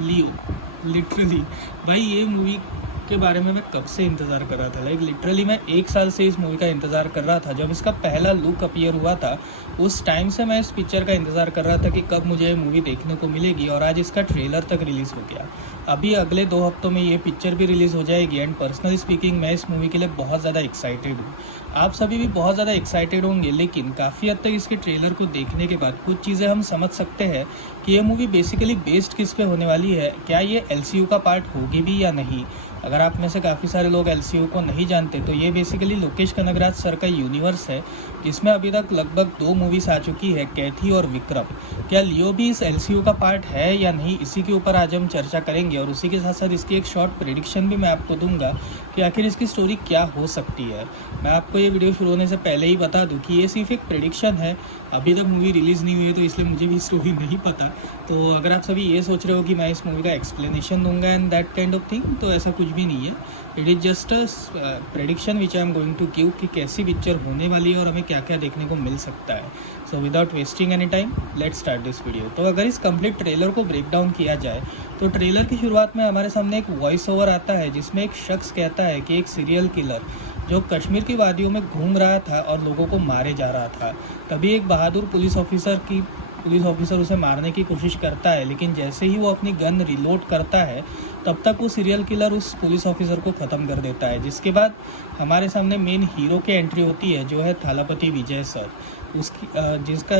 लियो literally भाई ये movie के बारे में मैं कब से इंतज़ार कर रहा था। लिटरली मैं 1 साल से इस मूवी का इंतज़ार कर रहा था। जब इसका पहला लुक अपीयर हुआ था उस टाइम से मैं इस पिक्चर का इंतज़ार कर रहा था कि कब मुझे ये मूवी देखने को मिलेगी, और आज इसका ट्रेलर तक रिलीज़ हो गया। अभी अगले 2 हफ्तों में ये पिक्चर भी रिलीज़ हो जाएगी एंड पर्सनली स्पीकिंग मैं इस मूवी के लिए बहुत ज़्यादा एक्साइटेड हूँ। आप सभी भी बहुत ज़्यादा एक्साइटेड होंगे, लेकिन काफ़ी हद तक इसके ट्रेलर को देखने के बाद कुछ चीज़ें हम समझ सकते हैं कि ये मूवी बेसिकली बेस्ड किस पे होने वाली है। क्या ये एलसीयू का पार्ट होगी भी या नहीं। अगर आप में से काफ़ी सारे लोग एलसीयू को नहीं जानते तो ये बेसिकली लोकेश कनगराज सर का यूनिवर्स है, जिसमें अभी तक लगभग 2 मूवीज़ आ चुकी है, कैथी और विक्रम। क्या लियो भी इस एलसीयू का पार्ट है या नहीं, इसी के ऊपर आज हम चर्चा करेंगे। और उसी के साथ साथ इसकी एक शॉर्ट प्रेडिक्शन भी मैं आपको दूंगा कि आखिर इसकी स्टोरी क्या हो सकती है। मैं आपको ये वीडियो शुरू होने से पहले ही बता दूं कि ये सिर्फ एक प्रेडिक्शन है, अभी तक मूवी रिलीज़ नहीं हुई है तो इसलिए मुझे भी स्टोरी नहीं पता। तो अगर आप सभी ये सोच रहे हो कि मैं इस मूवी का एक्सप्लेनेशन दूंगा and that kind of thing, तो ऐसा कुछ भी नहीं है। It is just a prediction which I am going to give कि कैसी पिक्चर होने वाली है और हमें क्या क्या देखने को मिल सकता है। So without wasting any time let's start this video. तो अगर इस कंप्लीट ट्रेलर को ब्रेक डाउन किया जाए तो ट्रेलर की शुरुआत में हमारे सामने एक वॉइस ओवर आता है जिसमें एक शख्स कहता है कि एक सीरियल किलर जो कश्मीर की वादियों में घूम रहा था और लोगों को मारे जा रहा था। तभी एक बहादुर पुलिस ऑफिसर उसे मारने की कोशिश करता है, लेकिन जैसे ही वो अपनी गन रिलोड करता है तब तक वो सीरियल किलर उस पुलिस ऑफिसर को ख़त्म कर देता है। जिसके बाद हमारे सामने मेन हीरो की एंट्री होती है जो है थालापति विजय सर, उसकी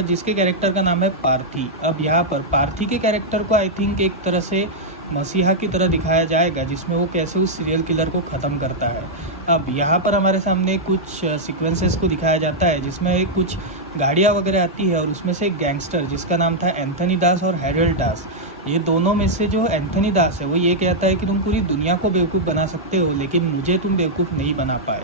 जिसके कैरेक्टर का नाम है पार्थी। अब यहाँ पर पार्थी के कैरेक्टर को आई थिंक एक तरह से मसीहा की तरह दिखाया जाएगा, जिसमें वो कैसे उस सीरियल किलर को ख़त्म करता है। अब यहाँ पर हमारे सामने कुछ सीक्वेंसेस को दिखाया जाता है जिसमें कुछ गाड़ियाँ वगैरह आती है और उसमें से एक गैंगस्टर जिसका नाम था एंथनी दास और हैरोल्ड दास, ये दोनों में से जो एंथनी दास है वो ये कहता है कि तुम पूरी दुनिया को बेवकूफ़ बना सकते हो लेकिन मुझे तुम बेवकूफ़ नहीं बना पाए।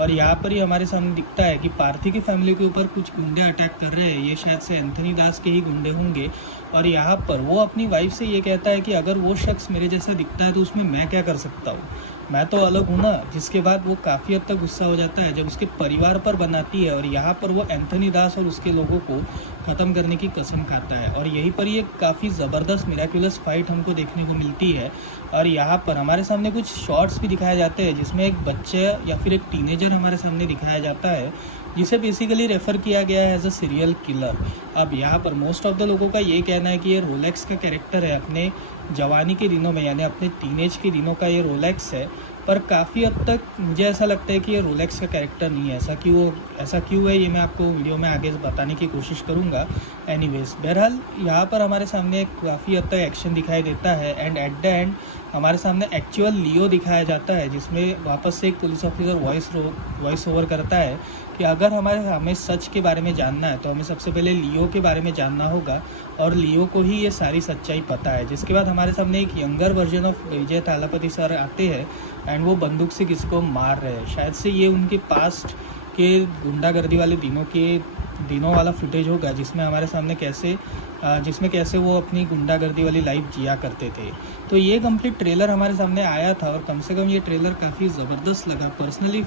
और यहाँ पर ही हमारे सामने दिखता है कि पार्थी की फैमिली के ऊपर कुछ गुंडे अटैक कर रहे हैं, ये शायद से एंथनी दास के ही गुंडे होंगे। और यहाँ पर वो अपनी वाइफ से ये कहता है कि अगर वो शख्स मेरे जैसा दिखता है तो उसमें मैं क्या कर सकता हूँ, मैं तो अलग हूँ ना। जिसके बाद वो काफ़ी हद तक गुस्सा हो जाता है जब उसके परिवार पर बनाती है और यहाँ पर वो एंथनी दास और उसके लोगों को ख़त्म करने की कसम खाता है। और यहीं पर ये काफ़ी ज़बरदस्त मिराक्युलस फाइट हमको देखने को मिलती है। और यहाँ पर हमारे सामने कुछ शॉट्स भी दिखाए जाते हैं जिसमें एक बच्चे या फिर एक टीनेजर हमारे सामने दिखाया जाता है जिसे बेसिकली रेफ़र किया गया है एज अ सीरियल किलर। अब यहाँ पर मोस्ट ऑफ द लोगों का ये कहना है कि ये रोलेक्स का कैरेक्टर है, अपने जवानी के दिनों में यानी अपने टीनेज के दिनों का ये रोलेक्स है। पर काफ़ी हद तक मुझे ऐसा लगता है कि ये रोलेक्स का कैरेक्टर नहीं है। ऐसा क्यों है ये मैं आपको वीडियो में आगे बताने की कोशिश करूँगा। एनीवेज बहरहाल यहाँ पर हमारे सामने काफ़ी हद तक एक्शन दिखाई देता है एंड एट द एंड हमारे सामने एक्चुअल लियो दिखाया जाता है जिसमें वापस से एक पुलिस ऑफिसर वॉइस ओवर करता है कि अगर हमें सच के बारे में जानना है तो हमें सबसे पहले लियो के बारे में जानना होगा और लियो को ही ये सारी सच्चाई पता है। जिसके बाद हमारे सामने एक younger version of Vijay Thalapathy sir आते हैं एंड वो बंदूक से किसी को मार रहे हैं। शायद से ये उनके पास्ट के गुंडागर्दी वाले दिनों वाला फुटेज होगा जिसमें कैसे वो अपनी गुंडागर्दी वाली लाइफ जिया करते थे। तो ये कंप्लीट ट्रेलर हमारे सामने आया था और कम से कम ये ट्रेलर काफ़ी ज़बरदस्त लगा। पर्सनली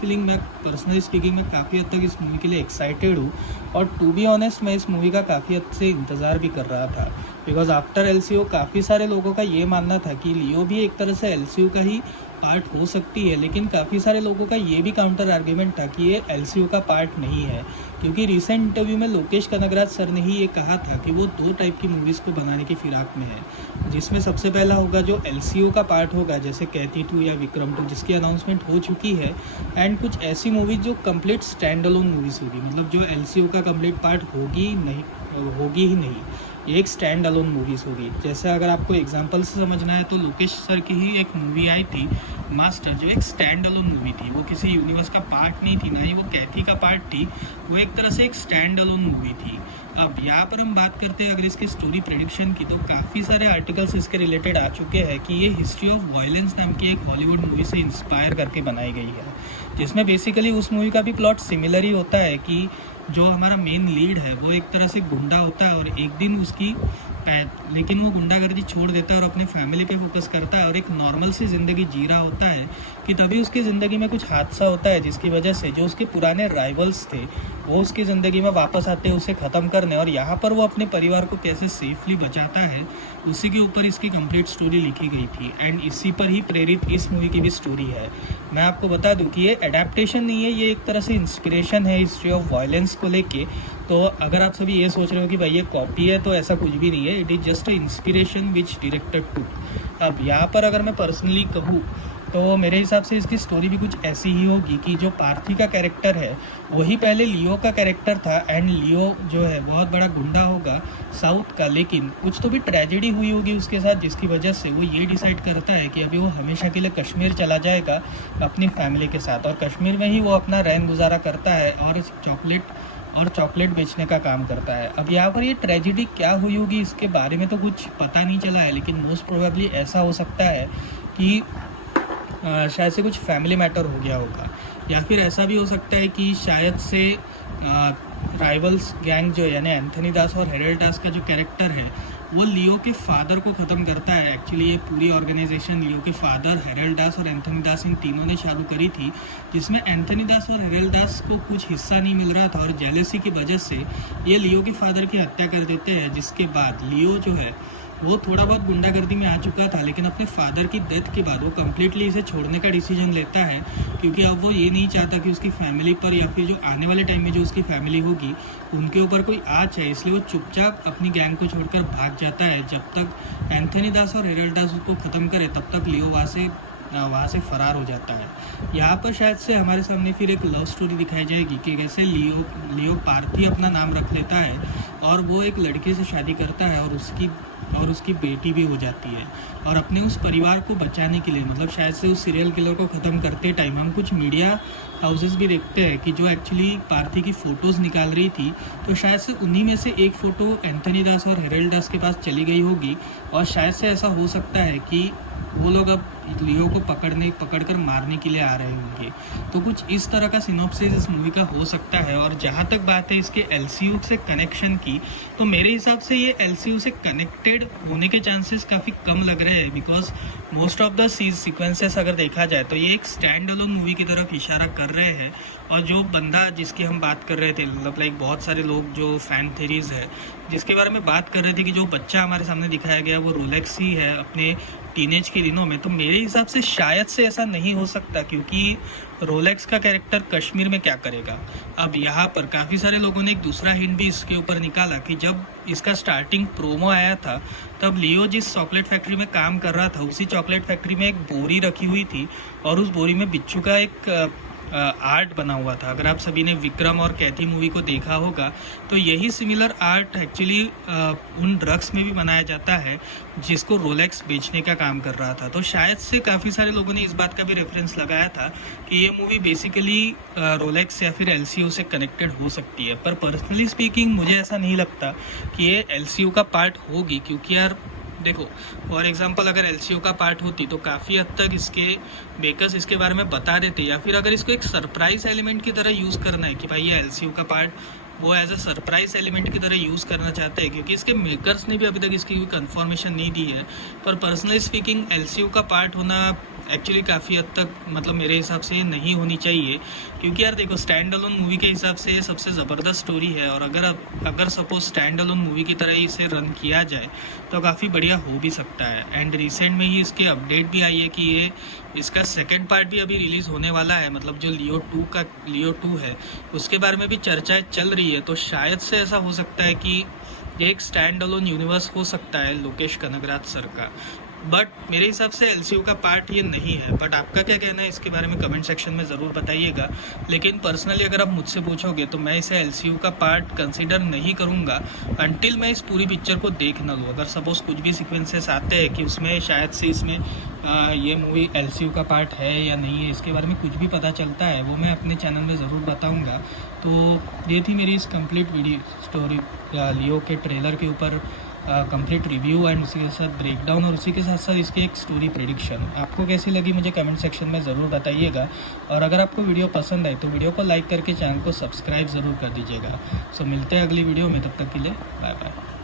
स्पीकिंग मैं काफ़ी हद तक इस मूवी के लिए एक्साइटेड हूँ और टू बी ऑनेस्ट मैं इस मूवी का काफ़ी हद से इंतज़ार भी कर रहा था। बिकॉज आफ्टर एलसीयू काफ़ी सारे लोगों का ये मानना था कि लियो भी एक तरह से एलसीयू का ही पार्ट हो सकती है, लेकिन काफ़ी सारे लोगों का ये भी काउंटर आर्ग्यूमेंट था कि ये एलसीयू का पार्ट नहीं है, क्योंकि रिसेंट इंटरव्यू में लोकेश कनगराज सर ने ही ये कहा था कि वो 2 टाइप की मूवीज़ को बनाने की फिराक में है, जिसमें सबसे पहला होगा जो एलसीयू का पार्ट होगा जैसे कैथी 2 या विक्रम 2 जिसकी अनाउंसमेंट हो चुकी है, एंड कुछ ऐसी मूवीज़ जो कंप्लीट स्टैंड अलोन मूवीज़ होगी, मतलब जो एलसीयू का कंप्लीट पार्ट होगी ही नहीं, ये एक स्टैंड अलोन मूवीज़ होगी। जैसे अगर आपको एग्जांपल से समझना है तो लोकेश सर की ही एक मूवी आई थी मास्टर, जो एक स्टैंड अलोन मूवी थी, वो किसी यूनिवर्स का पार्ट नहीं थी, ना ही वो कैथी का पार्ट थी, वो एक तरह से एक स्टैंड अलोन मूवी थी। अब यहाँ पर हम बात करते हैं अगर इसकी स्टोरी प्रेडिक्शन की, तो काफ़ी सारे आर्टिकल्स इसके रिलेटेड आ चुके हैं कि ये हिस्ट्री ऑफ वायलेंस नाम की एक हॉलीवुड मूवी से इंस्पायर करके बनाई गई है, जिसमें बेसिकली उस मूवी का भी प्लॉट सिमिलर ही होता है कि जो हमारा मेन लीड है वो एक तरह से गुंडा होता है और एक दिन लेकिन वो गुंडागर्दी छोड़ देता है और अपने फैमिली पे फोकस करता है और एक नॉर्मल सी ज़िंदगी जी रहा होता है कि तभी उसकी ज़िंदगी में कुछ हादसा होता है जिसकी वजह से जो उसके पुराने राइवल्स थे वो उसकी ज़िंदगी में वापस आते हैं उसे ख़त्म करने, और यहाँ पर वो अपने परिवार को कैसे सेफली बचाता है उसी के ऊपर इसकी कंप्लीट स्टोरी लिखी गई थी। एंड इसी पर ही प्रेरित इस मूवी की भी स्टोरी है। मैं आपको बता दूं कि ये एडेप्टेशन नहीं है, ये एक तरह से इंस्पिरेशन है हिस्ट्री ऑफ वायलेंस को लेके। तो अगर आप सभी ये सोच रहे हो कि भाई ये कॉपी है, तो ऐसा कुछ भी नहीं है। It is just inspiration which director took. अब यहाँ पर अगर मैं पर्सनली कहूँ तो मेरे हिसाब से इसकी स्टोरी भी कुछ ऐसी ही होगी कि जो पार्थी का कैरेक्टर है वही पहले लियो का कैरेक्टर था, एंड लियो जो है बहुत बड़ा गुंडा होगा साउथ का, लेकिन कुछ तो भी ट्रेजेडी हुई होगी उसके साथ जिसकी वजह से वो ये डिसाइड करता है कि अभी वो हमेशा के लिए कश्मीर चला जाएगा अपनी फैमिली के साथ, और कश्मीर में ही वो अपना रैन गुजारा करता है और चॉकलेट बेचने का काम करता है। अब यहाँ पर ये ट्रेजेडी क्या हुई होगी इसके बारे में तो कुछ पता नहीं चला है, लेकिन मोस्ट प्रोबेबली ऐसा हो सकता है कि शायद से कुछ फैमिली मैटर हो गया होगा, या फिर ऐसा भी हो सकता है कि शायद से राइवल्स गैंग जो यानी एंथनी दास और हेरल्ड दास का जो कैरेक्टर है वो लियो के फादर को ख़त्म करता है। एक्चुअली ये पूरी ऑर्गेनाइजेशन लियो के फादर हेरल्ड दास और एंथनी दास इन तीनों ने चालू करी थी, जिसमें एंथनी दास और हेरल्ड दास को कुछ हिस्सा नहीं मिल रहा था, और जेलेसी की वजह से ये लियो के फादर की हत्या कर देते हैं। जिसके बाद लियो जो है वो थोड़ा बहुत गुंडागर्दी में आ चुका था, लेकिन अपने फादर की डेथ के बाद वो कम्प्लीटली इसे छोड़ने का डिसीजन लेता है, क्योंकि अब वो ये नहीं चाहता कि उसकी फैमिली पर या फिर जो आने वाले टाइम में जो उसकी फैमिली होगी उनके ऊपर कोई आँच है। इसलिए वो चुपचाप अपनी गैंग को छोड़कर भाग जाता है। जब तक एंथनी दास और हेरल्ड दास उसको ख़त्म करे तब तक लियो वहाँ से फरार हो जाता है। यहाँ पर शायद से हमारे सामने फिर एक लव स्टोरी दिखाई जाएगी कि कैसे लियो पार्थी अपना नाम रख लेता है और वो एक लड़के से शादी करता है, और उसकी बेटी भी हो जाती है। और अपने उस परिवार को बचाने के लिए, मतलब शायद से उस सीरियल किलर को ख़त्म करते टाइम हम कुछ मीडिया हाउसेस भी देखते हैं कि जो एक्चुअली पार्थी की फ़ोटोज़ निकाल रही थी, तो शायद से उन्हीं में से एक फ़ोटो एंथनी दास और हेरल्ड दास के पास चली गई होगी, और शायद से ऐसा हो सकता है कि वो लोग अब लियो को पकड़कर मारने के लिए आ रहे होंगे। तो कुछ इस तरह का सिनॉप्सिस इस मूवी का हो सकता है। और जहाँ तक बात है इसके एलसीयू से कनेक्शन की, तो मेरे हिसाब से ये एलसीयू से कनेक्टेड होने के चांसेस काफ़ी कम लग रहे हैं, because most of the sequences अगर देखा जाए तो ये एक स्टैंड अलोन मूवी की तरफ इशारा कर रहे हैं। और जो बंदा जिसकी हम बात कर रहे थे, मतलब लाइक बहुत सारे लोग जो फैन थेरीज है जिसके बारे में बात कर रहे थे कि जो बच्चा हमारे सामने दिखाया गया वो रोलेक्स ही है अपने टीनेज के दिनों में, तो मेरे हिसाब से शायद से ऐसा नहीं हो सकता, क्योंकि रोलेक्स का कैरेक्टर कश्मीर में क्या करेगा। अब यहाँ पर काफ़ी सारे लोगों ने एक दूसरा हिंट भी इसके ऊपर निकाला कि जब इसका स्टार्टिंग प्रोमो आया था तब लियो जिस चॉकलेट फैक्ट्री में काम कर रहा था उसी चॉकलेट फैक्ट्री में एक बोरी रखी हुई थी, और उस बोरी में बिच्छू का एक आर्ट बना हुआ था। अगर आप सभी ने विक्रम और कैथी मूवी को देखा होगा तो यही सिमिलर आर्ट एक्चुअली उन ड्रग्स में भी बनाया जाता है जिसको रोलेक्स बेचने का काम कर रहा था। तो शायद से काफ़ी सारे लोगों ने इस बात का भी रेफरेंस लगाया था कि ये मूवी बेसिकली रोलेक्स या फिर एलसीयू से कनेक्टेड हो सकती है, पर पर्सनली स्पीकिंग मुझे ऐसा नहीं लगता कि ये एलसीयू का पार्ट होगी, क्योंकि यार देखो फॉर एग्जांपल अगर एलसीयू का पार्ट होती तो काफ़ी हद तक इसके मेकर्स इसके बारे में बता देते, या फिर अगर इसको एक सरप्राइज एलिमेंट की तरह यूज़ करना है कि भाई ये एलसीयू का पार्ट वो एज अ सरप्राइज एलिमेंट की तरह यूज़ करना चाहते हैं, क्योंकि इसके मेकर्स ने भी अभी तक इसकी कोई कंफर्मेशन नहीं दी है। पर पर्सनली स्पीकिंग एलसीयू का पार्ट होना एक्चुअली काफ़ी हद तक मतलब मेरे हिसाब से नहीं होनी चाहिए, क्योंकि यार देखो स्टैंड अलोन मूवी के हिसाब से ये सबसे ज़बरदस्त स्टोरी है, और अगर सपोज स्टैंड अलोन मूवी की तरह ही इसे रन किया जाए तो काफ़ी बढ़िया हो भी सकता है। एंड रिसेंट में ही इसके अपडेट भी आई है कि ये इसका सेकंड पार्ट भी अभी रिलीज़ होने वाला है, मतलब जो लियो 2 है उसके बारे में भी चर्चाएं चल रही है। तो शायद से ऐसा हो सकता है कि ये एक स्टैंड अलोन यूनिवर्स हो सकता है लोकेश कनगराज सर का, बट मेरे हिसाब से एलसीयू का पार्ट ये नहीं है। बट आपका क्या कहना है इसके बारे में कमेंट सेक्शन में ज़रूर बताइएगा। लेकिन पर्सनली अगर आप मुझसे पूछोगे तो मैं इसे एलसीयू का पार्ट कंसीडर नहीं करूँगा अंटिल मैं इस पूरी पिक्चर को देख ना लूँ। अगर सपोज कुछ भी सीक्वेंसेस आते हैं कि उसमें शायद से इसमें ये मूवी एलसीयू का पार्ट है या नहीं है, इसके बारे में कुछ भी पता चलता है वो मैं अपने चैनल में ज़रूर बताऊँगा। तो ये थी मेरी इस कंप्लीट वीडियो स्टोरी लियो के ट्रेलर के ऊपर कंप्लीट रिव्यू एंड उसी के साथ ब्रेकडाउन, और उसी के साथ साथ इसकी एक स्टोरी प्रेडिक्शन। आपको कैसी लगी मुझे कमेंट सेक्शन में ज़रूर बताइएगा, और अगर आपको वीडियो पसंद आए तो वीडियो को लाइक करके चैनल को सब्सक्राइब ज़रूर कर दीजिएगा। सो मिलते हैं अगली वीडियो में, तब तक के लिए बाय बाय।